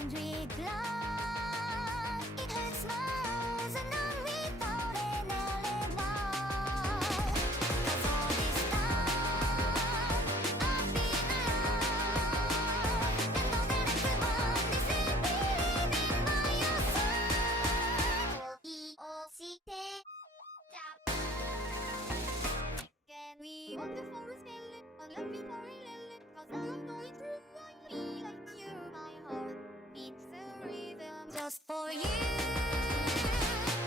and we glide. It hurts smiles and then we thought it nearly won. 'Cause all this time I've been alive, and know that I could one day still be living by your side. 恋をして Can we walk the forest feeling? I love you for a little, 'cause I know it's true. I feel like you, my heart beats the rhythm just for you.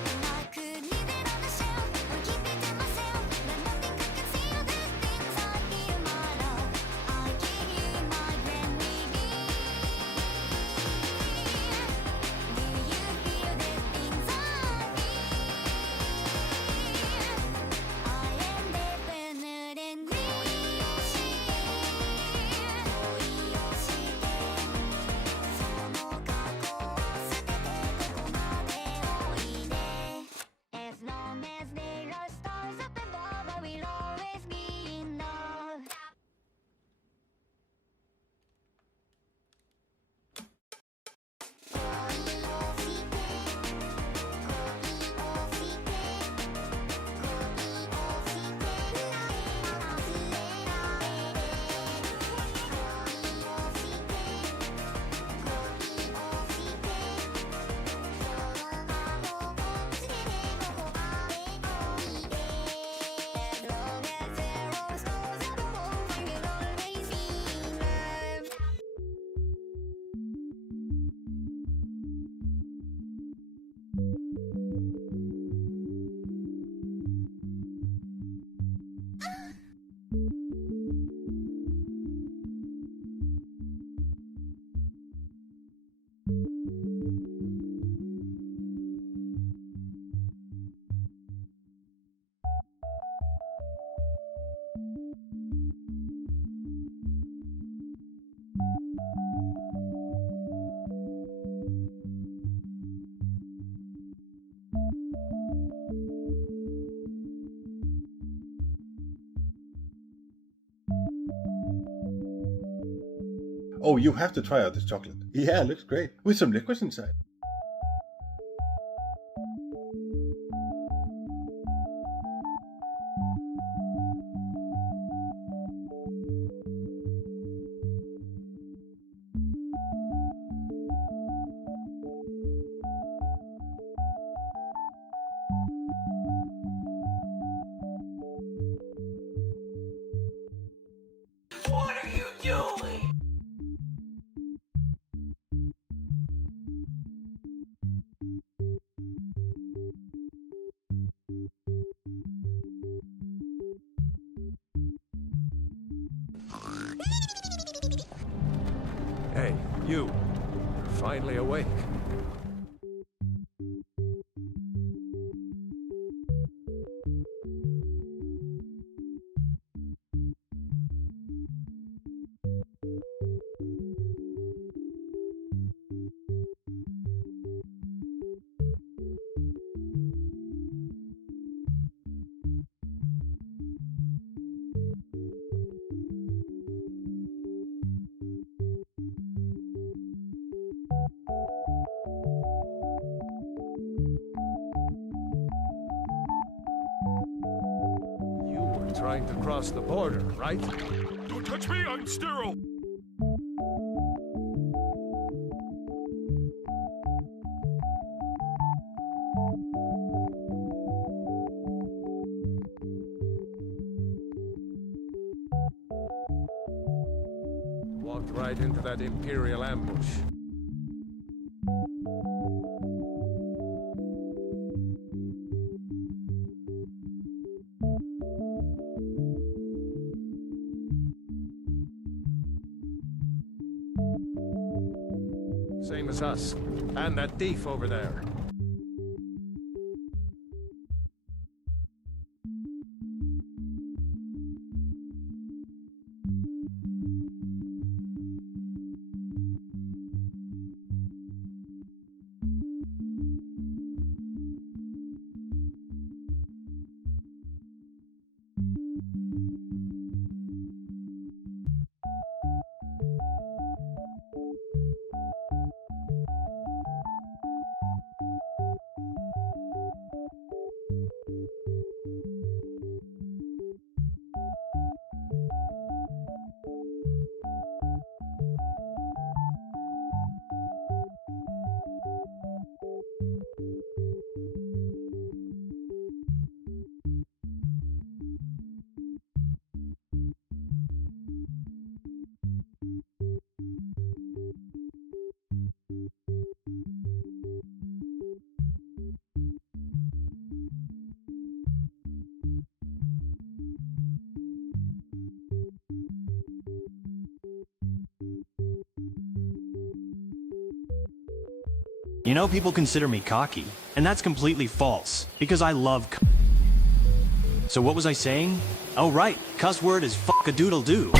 And I could leave it on the shelf or keep it to myself, but nothing could conceal the things I feel, my love. I give you my grand reveal. Do you feel the things I feel? I am dependent and real. 恋をしてその過去を捨ててここまでおいで As long as there are stars up above, I will always be in love. As long as there are stars up above, I will always be in love. Oh, you have to try out this chocolate. Yeah, it looks great. With some licorice inside. What are you doing? Hey, you. You're finally awake. You were trying to cross the border, right? Don't touch me, I'm sterile. Walked right into that Imperial ambush. Same as us. And that thief over there. You know, people consider me cocky, and that's completely false, because I love So what was I saying? Oh right, cuss word is fuck-a-doodle-doo.